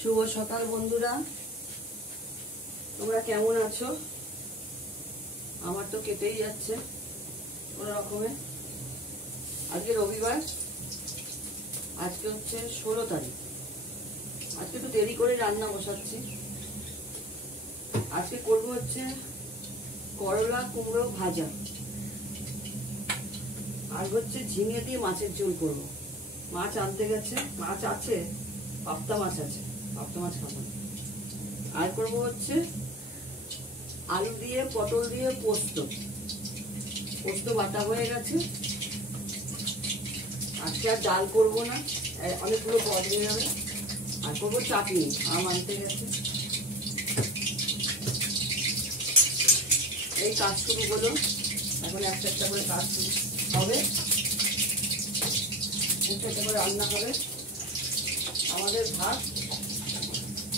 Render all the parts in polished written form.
শুভ সকাল বন্ধুরা, তোমরা কেমন আছো? আমার তো কেটেই যাচ্ছে কোনো রকমে। আজকে রবিবার, আজকে হচ্ছে 16 তারিখ। আজকে একটু দেরি করে রান্না বসাচ্ছি। আজকে করবো হচ্ছে করলা কুমড়ো ভাজা, আর হচ্ছে ঝিঙে দিয়ে মাছের ঝোল করবো। মাছ আনতে গেছে, মাছ আছে, পাপ্তা মাছ আছে, পাপ্তা মাছ খাবো। আর করবো হচ্ছে আলু দিয়ে পটল দিয়ে পোস্ত। পোস্ত বাটা হয়ে গেছে। আজকে আর ডাল করবো না, অনেকগুলো পদ হয়ে যাবে। আর করবো চাটনি, আম আনতে গেছে। এই কাজ শুরু হলো, এখন একটা একটা করে কাজ শুরু হবে, একটা একটা করে রান্না হবে। আমাদের ভাত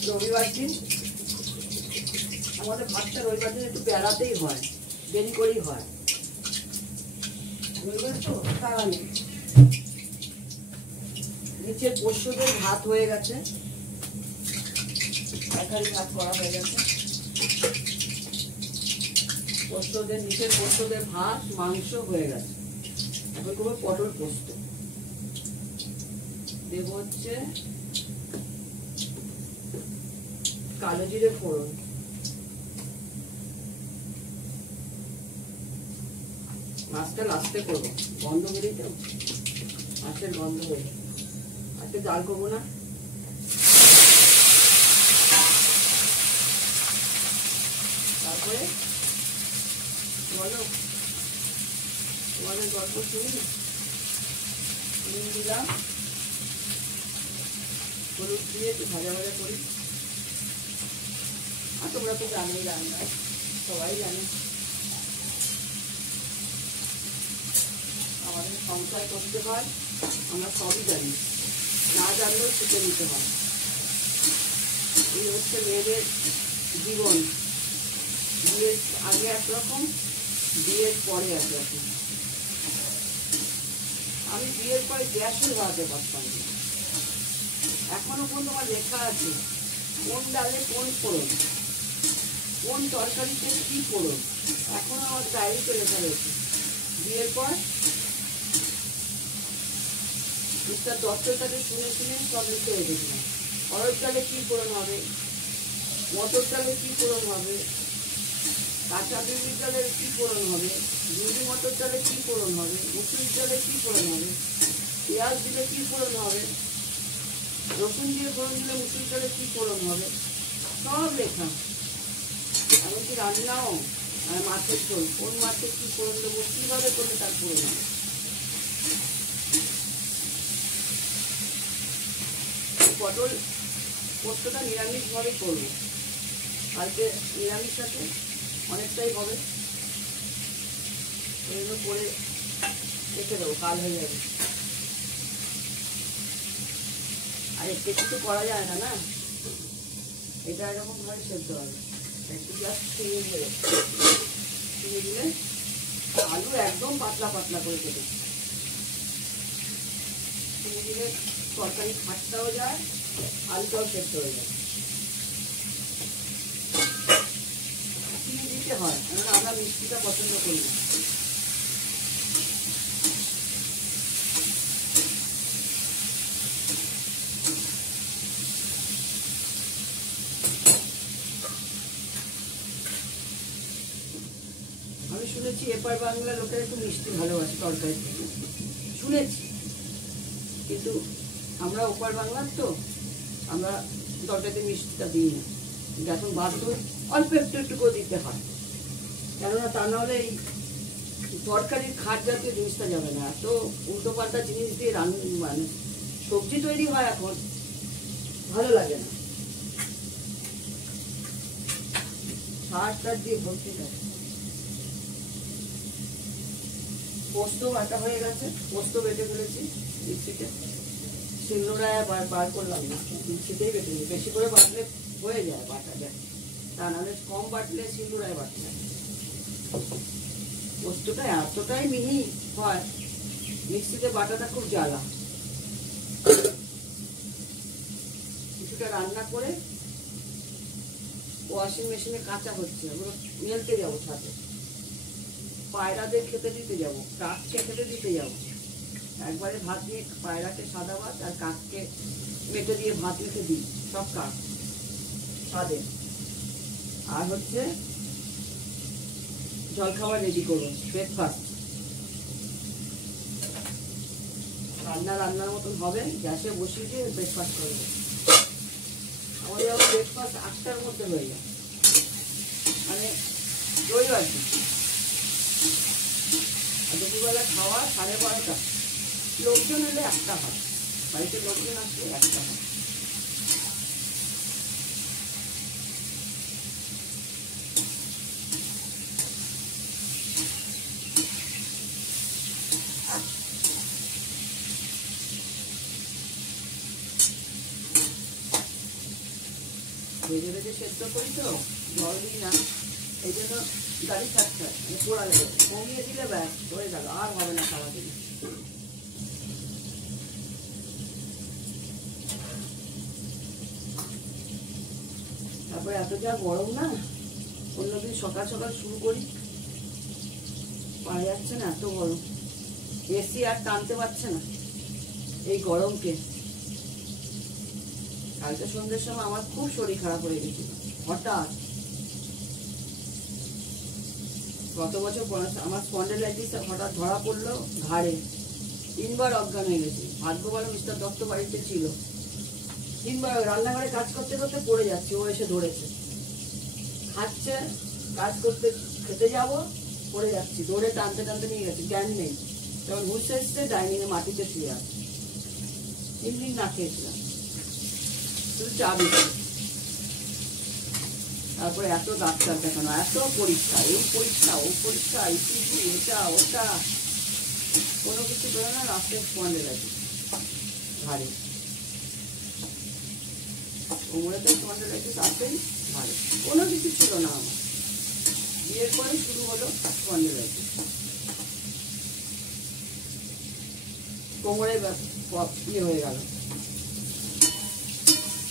রবিবার দিন, আমাদের ভাতটা রবিবার দিন একটু বেড়াতেই হয়, দেরি করেই হয়। রবিবার তো তারা নেই। নিচের পোষ্যদের ভাত হয়ে গেছে, একারি ভাত করা হয়ে গেছে। পোষ্যদের, নিচের পোষ্যদের ভাত মাংস হয়ে গেছে। এখন করবো পটল পোস্ত। দেব হচ্ছে কালো জিরে ফোড়ন, মাছটা লাস্টে করবো, গন্ধ বেরিয়ে, মাছের গন্ধ বেরিয়ে। আজকে ডাল করবো না। তারপরে বলো, তোমাদের গল্প শুনি। নুন দিলাম, হলুদ দিয়ে একটু ভাজা ভাজা করি। আর তোমরা তো জানোই, রান্না সবাই জানে। আমাদের সংসার করতে হয়, আমরা সবই জানি, না জানলেও শিখে নিতে হয়। এই হচ্ছে মেয়েদের জীবন। বিয়ের আগে একরকম, বিয়ের পরে একরকম। আমি বিয়ের পরে গ্যাসও ধরাতে পারতাম না। এখনো পর্যন্ত আমার লেখা আছে কোন ডালে কোন ফোড়ন, কোন তরকারিতে কি ফোড়ন, এখনো আমার ডায়েরিতে লেখা রয়েছে। বিয়ের পর মিস্টার দত্তের কাছে শুনে শুনে সব লিখে রেখেছিলাম। অরড় ডালে কি ফোড়ন হবে, মটর ডালে কি ফোড়ন হবে, কাঁচা বিউলির ডালের কি ফোড়ন হবে, বিউলি মটর ডালে কি ফোড়ন হবে, মুসুরির ডালে কি ফোড়ন হবে, পেঁয়াজ দিলে কি ফোড়ন হবে, রসুন দিয়ে ফোড়ন দিলে মুসুরির ডালে কি ফোড়ন হবে, সব লেখা। এমনকি রান্নাও, মাছের ঝোল, কোন মাছের কি ফোড়ন দেবো, কিভাবে করলে তার ফোড়ন হবে। পটল পোস্তটা নিরামিষভাবেই করবো। কালকে নিরামিষ আছে, অনেকটাই হবে, এগুলো করে রেখে দেবো, কাল হয়ে যাবে। আর একটু কিছু করা যায় না, না এটা এরকম ভাবে সেদ্ধ হবে। একটু জাস্ট চিনি দিয়ে চিনি দিলে, আলু একদম পাতলা পাতলা করে কেটে চিনি দিলে তরকারি খাটটাও যায়, আলুটাও সেদ্ধ হয়ে যায়। চিনি দিতে হয়, কারণ আমরা মিষ্টিটা পছন্দ করি না। আমি শুনেছি এপার বাংলার লোকেরা একটু মিষ্টি ভালোবাসে তরকারি থেকে, শুনেছি। কিন্তু আমরা ওপার বাংলার তো, আমরা তরকারিতে মিষ্টিটা দিই না। এখন বাধ্য অল্প একটু একটু করে দিতে হয়, কেননা তা নাহলে এই তরকারির খাট জাতীয় জিনিসটা যাবে না। এত উল্টো পাল্টা জিনিস দিয়ে মানে সবজি তৈরি হয় এখন, ভালো লাগে না। শাক টাক দিয়ে ভর্তি থাকে। পোস্ত বাটা হয়ে গেছে, পোস্ত বেটে ফেলেছি মিক্সিতে। শিলনোড়ায় বার করলাম না, মিক্সিতেই বেটে নিই। বেশি করে বাটলে হয়ে যায়, বাটা যায়। তা নাহলে কম বাটলে শিলনোড়ায় বাটতে হয়। পোস্তটা এতটাই মিহি হয়, মিক্সিতে বাটাটা খুব জ্বালা। কিছুটা রান্না করে ওয়াশিং মেশিনে কাঁচা হচ্ছে, ওগুলো মেলতে যাবো ছাদে, পায়রাদের খেতে দিতে যাবো, কাককে খেতে দিতে যাবো। একবারে ভাত দিয়ে পায়রাকে সাদা ভাত আর কাককে মেটে দিয়ে ভাত মেখে দিই, সব কাক ছাদে। আর হচ্ছে জলখাবার রেডি করবো, ব্রেকফাস্ট। রান্নার মতন হবে, গ্যাসে বসিয়ে দিয়ে ব্রেকফাস্ট করবো। আমাদের আবার ব্রেকফাস্ট 8টার মধ্যে হয়ে যায়, মানে রবিবার দিন। আর দুপুরবেলা খাওয়া 12:30। লোকজন এলে 1টা হয়, বাড়িতে লোকজন আসলে 1টা হয়। ভেজে ভেজে সেদ্ধ করি তো, জল দিই না, এই জন্য গাড়ি থাকতে হয়, মানে পোড়া গেলে কমিয়ে দিলে ব্যাস হয়ে গেল, আর হবে না খাওয়া দিলে। তারপরে এত যা গরম না, অন্যদিন সকাল সকাল শুরু করি, পারা যাচ্ছে না, এত গরম। এসি আর টানতে পারছে না এই গরমকে। কালকে সন্ধ্যের সময় আমার খুব শরীর খারাপ হয়ে গেছিল হঠাৎ। গত বছর আমার স্পন্ডাইলাইটিস হঠাৎ ধরা পড়লো ঘাড়ে, 3বার অজ্ঞান হয়ে গেছি। ভাগ্য ভালো মিস্টার দত্ত বাড়িতে ছিল, 3বার রান্নাঘরে কাজ করতে করতে পড়ে যাচ্ছি, ও এসে ধরেছে। খাচ্ছে, কাজ করতে খেতে যাবো, পড়ে যাচ্ছি, ধরে টানতে টানতে নিয়ে গেছে, জ্ঞান নেই। যখন হুঁশ এসছে ডাইনিং এ মাটিতে শুয়ে আছে। 3 দিন না খেয়েছিলাম, শুধু চা দিচ্ছি। তারপরে এত ডাক্তার দেখানো, এত পরীক্ষা, এই পরীক্ষা ও পরীক্ষা, ইসিজি, এটা ওটা, কোনো কিছু করে না। লাস্টে স্পন্ডাইলাইটিস ঘাড়ে, কোমরে তো স্পন্ডাইলাইটিস আছেই, ঘাড়ে কোনো কিছু ছিল না আমার। বিয়ের পরে শুরু হলো স্পন্ডাইলাইটিস, কোমরে ইয়ে হয়ে গেল,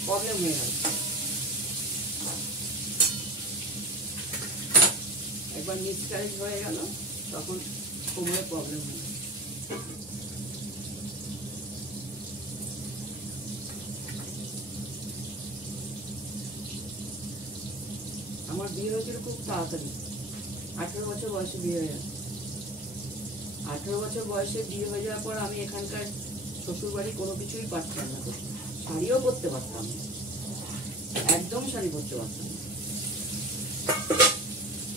প্রবলেম হয়ে গেল। একবার মিসক্যারেজ হয়ে গেল, তখন কোমরে প্রবলেম হয়ে গেল। আমার বিয়ে হয়েছিল খুব তাড়াতাড়ি, 18 বছর বয়সে বিয়ে হয়ে গেল। 18 বছর বয়সে বিয়ে হয়ে যাওয়ার পর আমি এখানকার শ্বশুর বাড়ি কোনো কিছুই পারতাম না করতে, শাড়িও পরতে পারতাম না, একদম শাড়ি পরতে পারতাম না।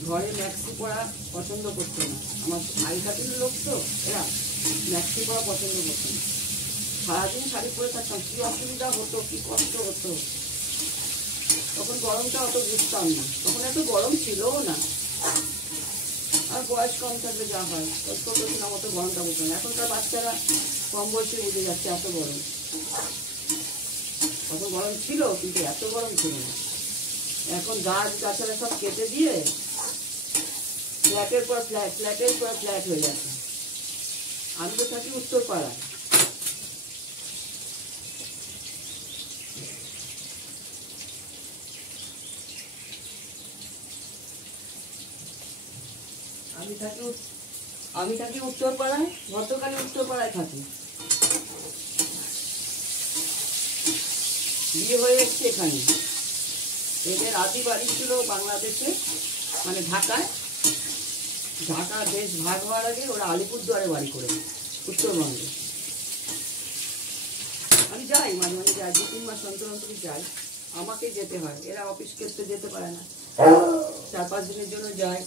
ঘরে ম্যাক্সি পরা পছন্দ করতো না আমার আগেকার লোক, তো এরা ম্যাক্সি পরা পছন্দ করতো না। সারাদিন শাড়ি পরে থাকতাম, কি অসুবিধা হতো, কি কষ্ট হতো। তখন গরমটা অত বুঝতাম না, তখন এত গরম ছিলও না। আর বয়স কম থাকলে যা হয়, ছোট ছিলাম, অত গরমটা বুঝতাম না। এখনকার বাচ্চারা কম বয়সে বুঝে যাচ্ছে এত গরম। অত গরম ছিল, কিন্তু এত গরম ছিল না। এখন গাছ গাছারা সব কেটে দিয়ে ফ্ল্যাটের পর ফ্ল্যাট, ফ্ল্যাটের পর ফ্ল্যাট হয়ে যাচ্ছে। আমি তো থাকি উত্তরপাড়ায়। আমি থাকি উত্তরপাড়ায়, গতকালই উত্তরপাড়ায় থাকি। বিয়ে হয়ে এসছে এখানে। এদের আদি বাড়ি ছিল বাংলাদেশে, মানে ঢাকায়। ঢাকা দেশ ভাগ হওয়ার আগে ওরা আলিপুরদুয়ারে বাড়ি করে, উত্তরবঙ্গে। আমি যাই, মাঝে মাঝে যাই, 2-3 মাস অন্তর অন্তর যাই। আমাকে যেতে হয়, এরা অফিস করতে যেতে পারে না। 4-5 দিনের জন্য যাই,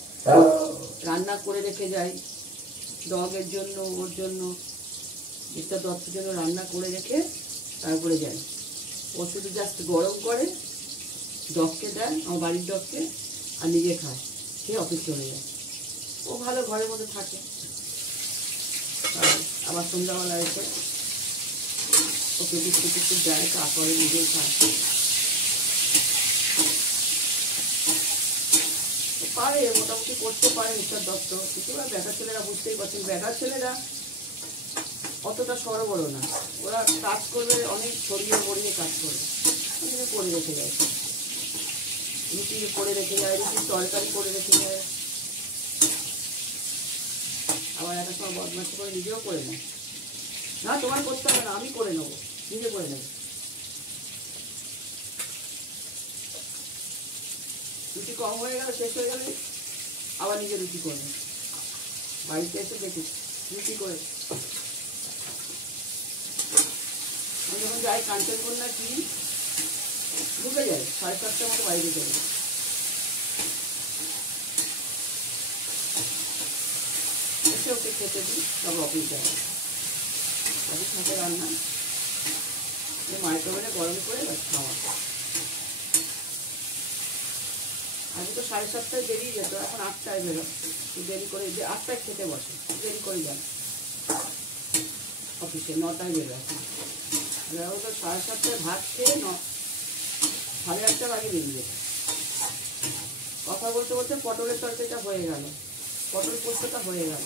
রান্না করে রেখে যাই, ডগের জন্য, ওর জন্য, মিস্টার দত্তের জন্য রান্না করে রেখে তারপরে যাই। ও শুধু জাস্ট গরম করে ডগকে দেয়, আমার বাড়ির ডগকে, আর নিজে খায়, খেয়ে অফিস চলে যায়। ও ভালো ঘরের মধ্যে থাকে। আবার সন্ধ্যাবেলা এসে ওকে বিস্কুট দেয়, তারপরে নিজেই খায়। পারে, মোটামুটি করতে পারে মিস্টার দত্ত, কিন্তু বেকার ছেলেরা বুঝতেই পারছেন, বেকার ছেলেরা অতটা সড় বড় না, ওরা কাজ করবে অনেক ছড়িয়ে বড়িয়ে কাজ করবে। বাসন রেখে যায়, রুটি করে রেখে যায়, রুটির তরকারি করে রেখে যায়, আবার একটা সময় বদমাশি করে নিজেও করে নেয়। না তোমার করতে হবে না, আমি করে নেবো, নিজে করে নেবো। রুটি কম হয়ে গেল, শেষ হয়ে গেলে আবার নিজে রুটি করবে। বাড়িতে এসে দেখি রুটি করে। আমি যখন যাই কাঞ্চনকন্যা কিনি, ঢুকে যাই 7:30টার মতো বাইরে চলে যায়। এসে ওকে খেতে দিই, সব অফিস যায়। তাদের সাথে রান্না মাইক্রোওভেনে গরম করে খাওয়া। আগে তো 7:30টায় বেরিয়ে যেত, এখন 8টায় বেরো, দেরি করে, যে 8টায় খেতে বসে, দেরি করে যান অফিসে, 9টায় বেরো। এখন তো 7:30টায় ভাত খেয়ে 8:30টার আগে বেরিয়ে যেত। কথা বলতে বলতে পটলের তরকারিটা হয়ে গেল, পটল পোস্তটা হয়ে গেল।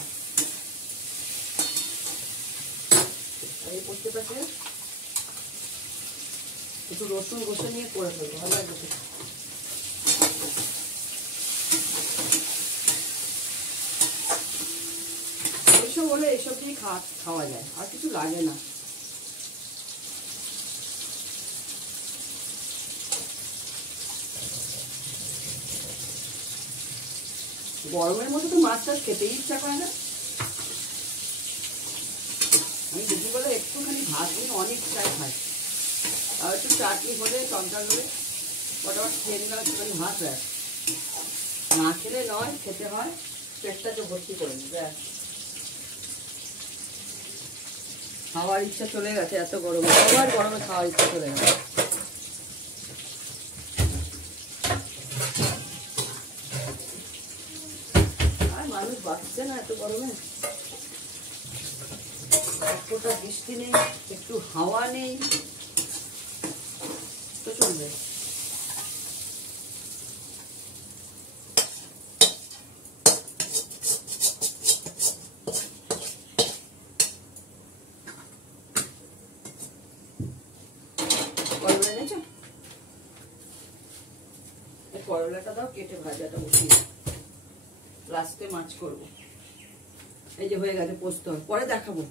এই পোস্তটাকে একটু রসুন ঘষে নিয়ে করে ফেলবো, ভালো লাগবে। এইসব হলে এইসব দিয়ে খাওয়া যায়, আর কিছু লাগে না। গরমের মধ্যে তো মাছ টাছ খেতেই ইচ্ছা করে না। আমি দুপুরবেলা একটুখানি ভাত নিয়ে অনেকটাই খাই, আর একটু চাটনি হলে, টমটা হলে ফটাফট খেয়ে নিলাম, একটুখানি ভাত। ব্যাস, না খেলে নয়, খেতে হয়, পেটটাকে ভর্তি করে নি। ব্যাস, খাওয়ার ইচ্ছা চলে গেছে এত গরমে, আবার গরমে খাওয়ার ইচ্ছা চলে গেছে। আর মানুষ বাঁচছে না এত গরমে। একটা বৃষ্টি নেই, একটু হাওয়া নেই, তো চলবে। করলা এনেছো? এই করলাটা দাও, কেটে ভাজাটা বসিয়ে লাস্টে মাছ করবো। এই যে হয়ে গেছে পোস্ত, পরে দেখাবো।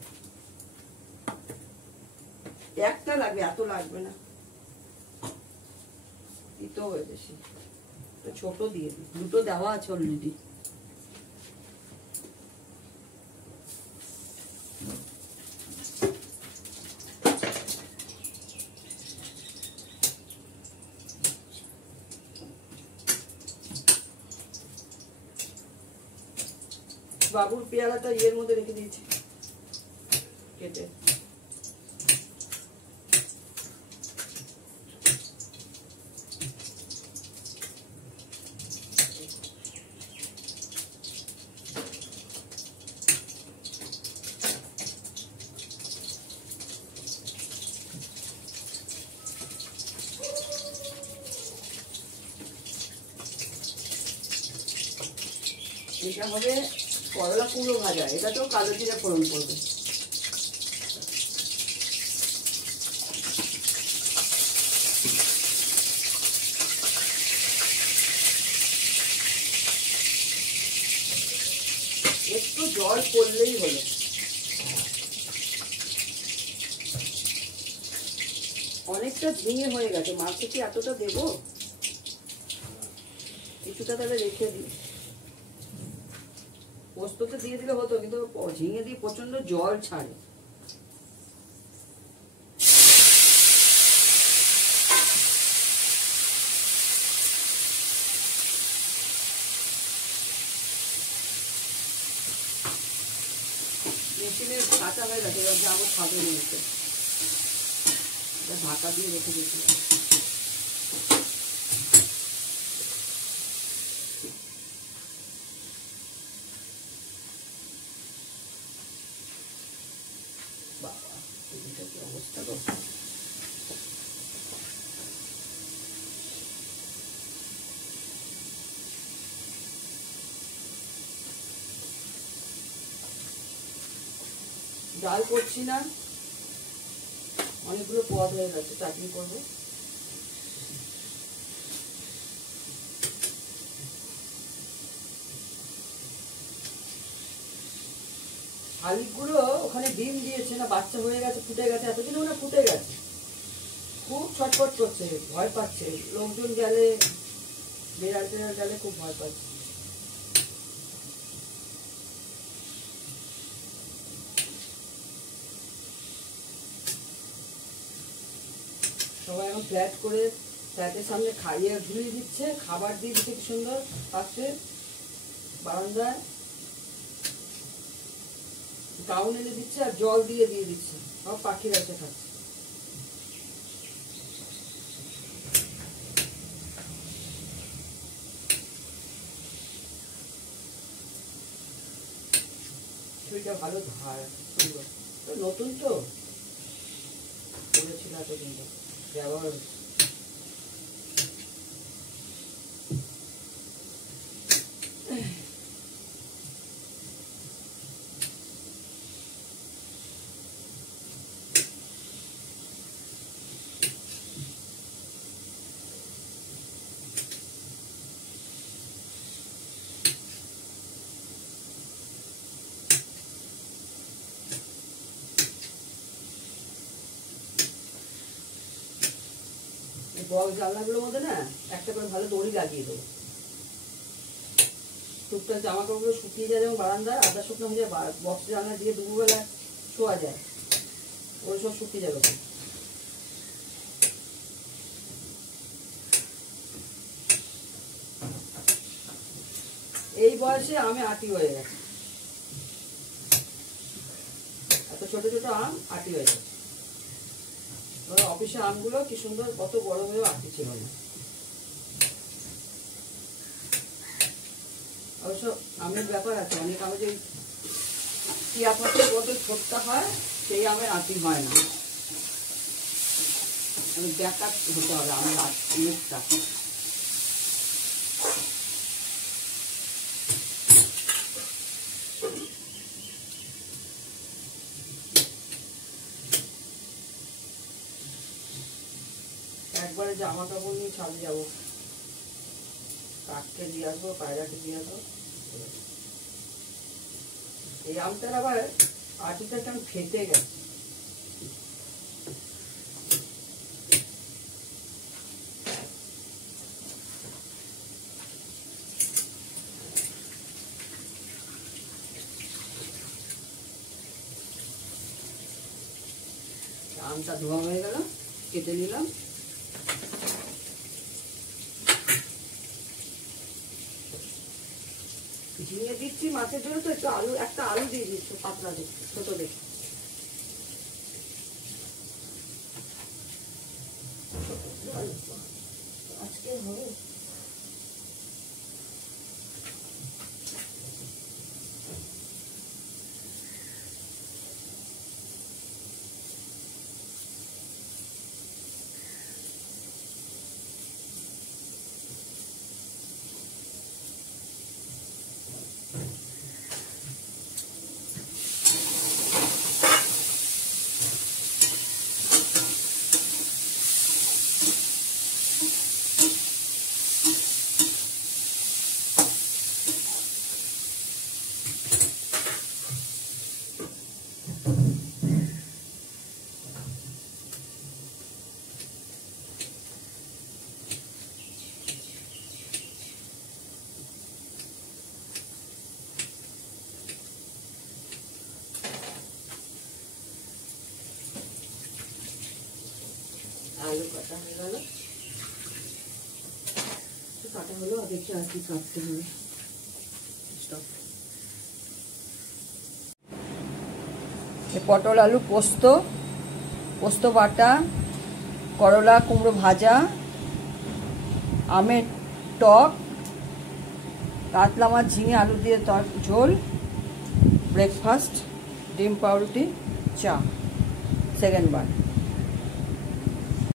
একটা লাগবে, এত লাগবে না, দিতে হবে বেশি, তো ছোট দিয়ে দিই, দুটো দেওয়া আছে অলরেডি। বাবুর পেয়ারাটা ইয়ের মধ্যে রেখে দিয়েছি কেটে। এটা হবে করলা পুরো ভাজা, এটাতেও কালো জিরে ফোড়ন করবে। একটু জল পড়লেই হলো। অনেকটা ঝিঙে হয়ে গেছে, মাছে কি এতটা দেবো? কিছুটা তাহলে রেখে দিই। পোস্ততে দিয়ে দিলে হতো, কিন্তু ঝিঙে দিয়ে প্রচন্ড জল ছাড়ে। মেশিনে কাঁচা হয়ে গেছে, এবার যাবো ছাদে নিয়েছে, ঢাকা দিয়ে রেখে দিয়েছিলাম। বাবা, এটা কি অবস্থা গো! ডাল করছি না, অনেকগুলো পদ হয়ে গেছে, চাটনি করবো। শালিকগুলো ওখানে ডিম দিয়েছে না, বাচ্চা হয়ে গেছে, ফুটে গেছে, এতদিন ওরা ফুটে গেছে, খুব ছটফট করছে, ভয় পাচ্ছে, লোকজন গেলে, বিড়াল টিড়াল গেলে খুব ভয় পাচ্ছে। সবাই এখন ফ্ল্যাট করে ফ্ল্যাটের সামনে খাইয়ে ঝুলিয়ে দিচ্ছে, খাবার দিয়ে দিচ্ছে কি সুন্দর পাত্রে, বারান্দায় ডাউন এনে দিচ্ছে আর জল দিয়ে দিচ্ছে, সব পাখিরা এসে খাচ্ছে। ছুরিটা ভালো ধার, সুন্দর, নতুন তো করেছিল এতদিন ব্যবহার। বক্স জানলাগুলোর মধ্যে না একটা করে ভালো দড়ি লাগিয়ে দেবো, টুকটাক জামা কাপড়গুলো শুকিয়ে যায়, যেমন বারান্দায় আধা শুকনো হয়ে যায়, বক্স জানলা দিয়ে দুপুরবেলা শোয়া যায়, ওই সব শুকিয়ে যাবে। এই বয়সে আমি আটি হয়ে গেছে, এত ছোট ছোট আম আটি হয়ে গেছে। অফিসের আমগুলো কি সুন্দর, কত বড় হয়েও আটি ছিল না। অবশ্য আমের ব্যাপার আছে, অনেক আমের যে টিয়া পাতার মতো ছোটটা হয় সেই আমের আটি হয় না, ব্যাকার হতে হবে আমের মুখটা। একবারে জামা কাপড় নিয়ে ছাদে যাবো, কাককে দিয়ে আসবো, পায়রাকে দিয়ে আসবো। এই আমটার আবার আটিটা কেমন ফেটে গেছে, আমটা ধোয়া হয়ে গেল, কেটে নিলাম। ঝিঙে দিচ্ছি মাছের জন্য, তো একটু আলু, একটা আলু দিয়ে দিচ্ছি পাতলা দিচ্ছি, ছোট দেখি। আজকে হবে আলু কাটা হয়ে গেল, কাটা হলো, দেখি আর কি কাটতে হবে। পটল আলু পোস্ত, পোস্ত বাটা, করলা কুমড়ো ভাজা, আমের টক, কাতলা মাছ ঝিঙে আলু দিয়ে ঝোল, ব্রেকফাস্ট, ডিম পাউরুটি, চা, সেকেন্ড বার।